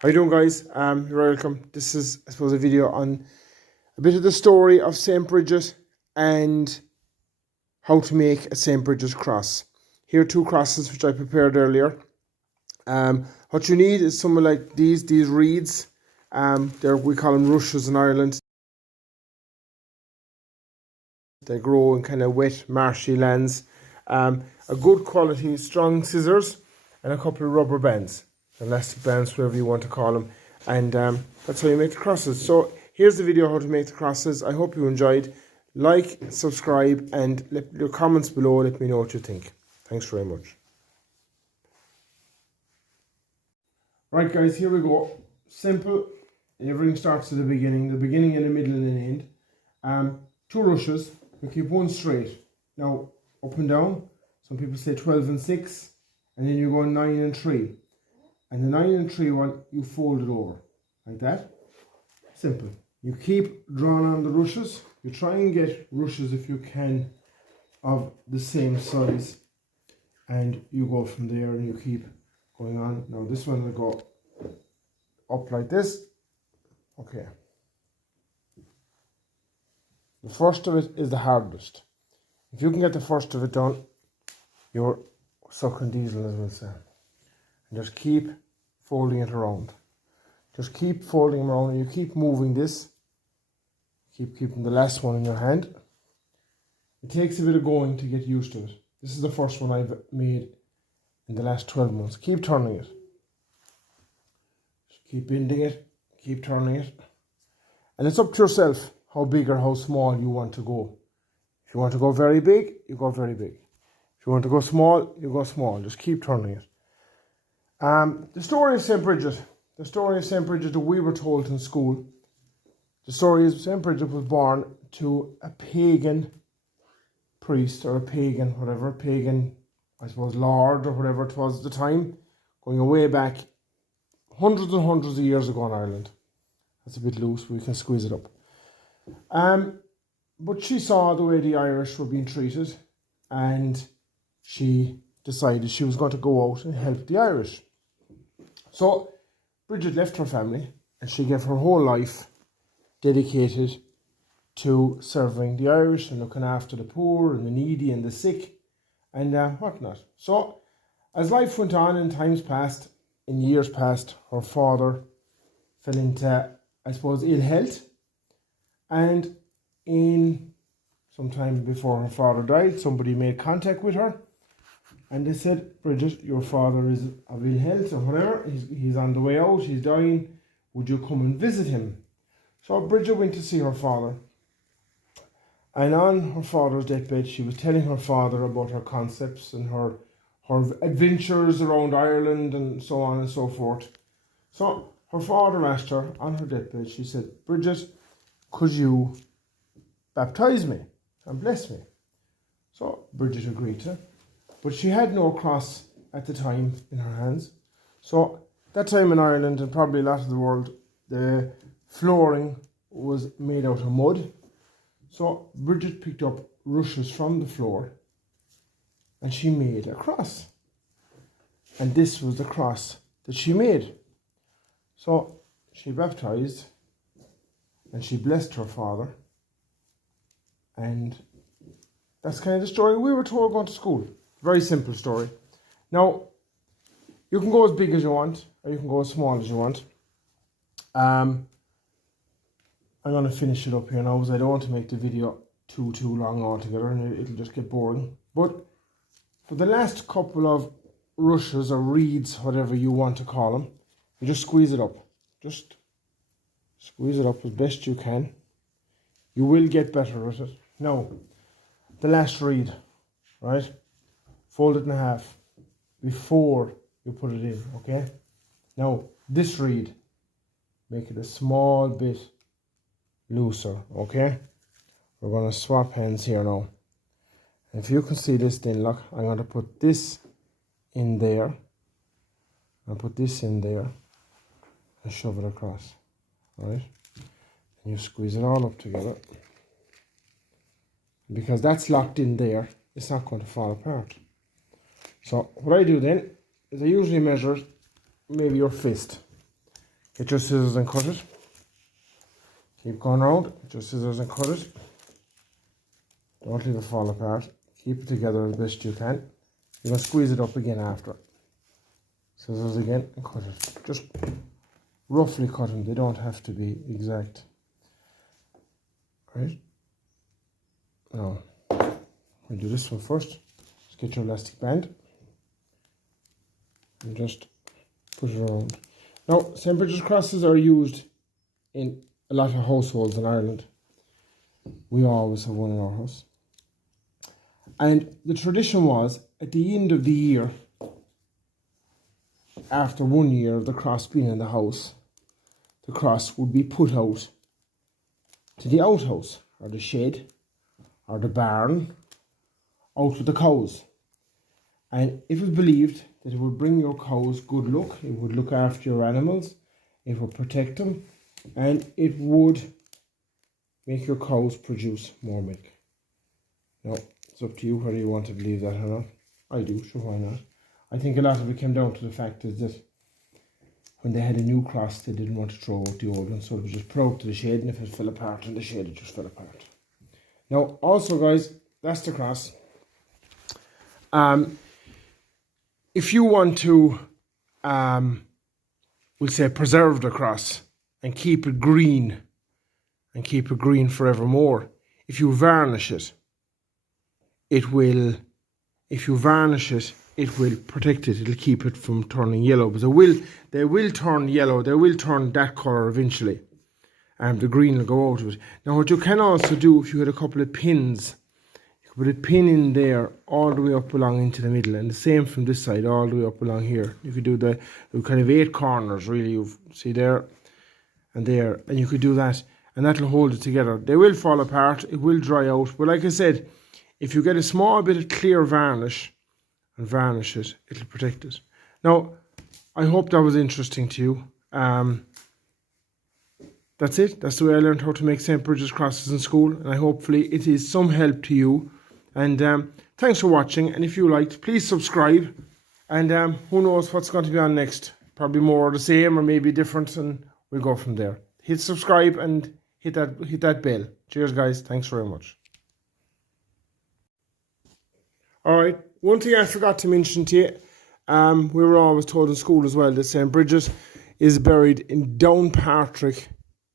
How you doing, guys? You're welcome. This is, I suppose, a video on a bit of the story of Saint Bridget and how to make a Saint Bridget cross. Here are two crosses which I prepared earlier. What you need is something like these reeds. We call them rushes in Ireland. They grow in kind of wet, marshy lands. A good quality, strong scissors, and a couple of rubber bands. Elastic bands, whatever you want to call them, and that's how you make the crosses. So here's the video how to make the crosses. I hope you enjoyed. Like, subscribe, and let your comments below. Let me know what you think. Thanks very much. Right, guys, here we go. Simple. Everything starts at the beginning and the middle and the end. Two rushes. We keep one straight. Now up and down. Some people say 12 and 6, and then you go 9 and 3. And the 9 and 3 one, you fold it over, like that. Simple. You keep drawing on the rushes. You try and get rushes, if you can, of the same size. And you go from there and you keep going on. Now this one will go up like this. Okay. The first of it is the hardest. If you can get the first of it done, you're sucking diesel, as we'll say. And just keep folding it around. Just keep folding them around, and you keep moving this. Keep keeping the last one in your hand. It takes a bit of going to get used to it. This is the first one I've made in the last 12 months. Keep turning it. Just keep bending it. Keep turning it. And it's up to yourself how big or how small you want to go. If you want to go very big, you go very big. If you want to go small, you go small. Just keep turning it. The story of Saint Bridget. The story of Saint Bridget that we were told in school. The story is Saint Bridget was born to a pagan priest, or a pagan, whatever, pagan, I suppose, lord, or whatever it was at the time, going way back hundreds and hundreds of years ago in Ireland. That's a bit loose, but we can squeeze it up. But she saw the way the Irish were being treated, and she decided she was going to go out and help the Irish. So Brigid left her family, and she gave her whole life dedicated to serving the Irish and looking after the poor and the needy and the sick and whatnot. So as life went on and times passed, in years past, her father fell into, I suppose, ill health. And in some time before her father died, somebody made contact with her. And they said, Brigid, your father is of ill health or whatever. He's on the way out. He's dying. Would you come and visit him? So Brigid went to see her father. And on her father's deathbed, she was telling her father about her concepts and her adventures around Ireland and so on and so forth. So her father asked her on her deathbed, she said, Brigid, could you baptize me and bless me? So Brigid agreed to. But she had no cross at the time in her hands. So that time in Ireland, and probably a lot of the world, the flooring was made out of mud. So Brigid picked up rushes from the floor and she made a cross. And this was the cross that she made. So she baptized and she blessed her father. And that's kind of the story we were told going to school. Very simple story. Now, you can go as big as you want, or you can go as small as you want. I'm going to finish it up here now, because I don't want to make the video too long altogether, and it'll just get boring. But for the last couple of rushes or reeds, whatever you want to call them, you just squeeze it up. Just squeeze it up as best you can. You will get better at it. Now, the last reed, right? Fold it in half before you put it in, okay? Now, this reed, make it a small bit looser, okay? We're going to swap hands here now. And if you can see this then, look, I'm going to put this in there. I'll put this in there and shove it across, right? And you squeeze it all up together. Because that's locked in there, it's not going to fall apart. So what I do then is I usually measure maybe your fist. Get your scissors and cut it. Keep going around, get your scissors and cut it. Don't leave it fall apart. Keep it together as best you can. You're going to squeeze it up again after. Scissors again and cut it. Just roughly cut them. They don't have to be exact. Right? Now, we'll do this one first. Just get your elastic band. And just put it around. Now, Saint Bridget's crosses are used in a lot of households in Ireland. We always have one in our house. And the tradition was, at the end of the year, after 1 year of the cross being in the house, the cross would be put out to the outhouse, or the shed, or the barn, out with the cows. And it was believed that it would bring your cows good luck, it would look after your animals, it would protect them, and it would make your cows produce more milk. Now, it's up to you whether you want to believe that or not. I do, sure, why not? I think a lot of it came down to the fact is that when they had a new cross, they didn't want to throw out the old one, so it was just put out to the shed, and if it fell apart in the shed, it just fell apart. Now, also, guys, that's the cross. If you want to, we'll say, preserve the cross and keep it green, forevermore, if you varnish it, it will protect it. It'll keep it from turning yellow. But they will turn yellow. They will turn that colour eventually. And the green will go out of it. Now, what you can also do, if you had a couple of pins, you could put a pin in there all the way up along into the middle. And the same from this side, all the way up along here. You could do the kind of 8 corners, really. You see there and there. And you could do that. And that'll hold it together. They will fall apart. It will dry out. But like I said, if you get a small bit of clear varnish and varnish it, it'll protect it. Now, I hope that was interesting to you. That's it. That's the way I learned how to make Saint Bridget's crosses in school. And hopefully it is some help to you. And thanks for watching. And if you liked, please subscribe. And who knows what's going to be on next. Probably more of the same or maybe different. And we'll go from there. Hit subscribe and hit that bell. Cheers, guys. Thanks very much. Alright, one thing I forgot to mention to you, we were always told in school as well that Saint Bridget is buried in Downpatrick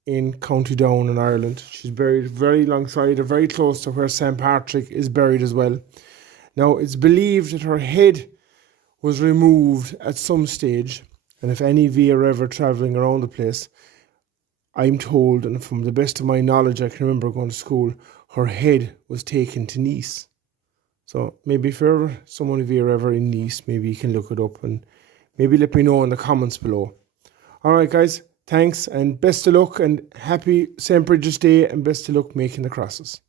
in County Down in Ireland. She's buried very alongside or very close to where Saint Patrick is buried as well. Now, it's believed that her head was removed at some stage, and if any of you are ever travelling around the place, I'm told, and from the best of my knowledge I can remember going to school, her head was taken to Nice. So maybe if ever someone of you are ever in Nice, maybe you can look it up and maybe let me know in the comments below. Alright guys, thanks and best of luck and happy Saint Bridget's Day and best of luck making the crosses.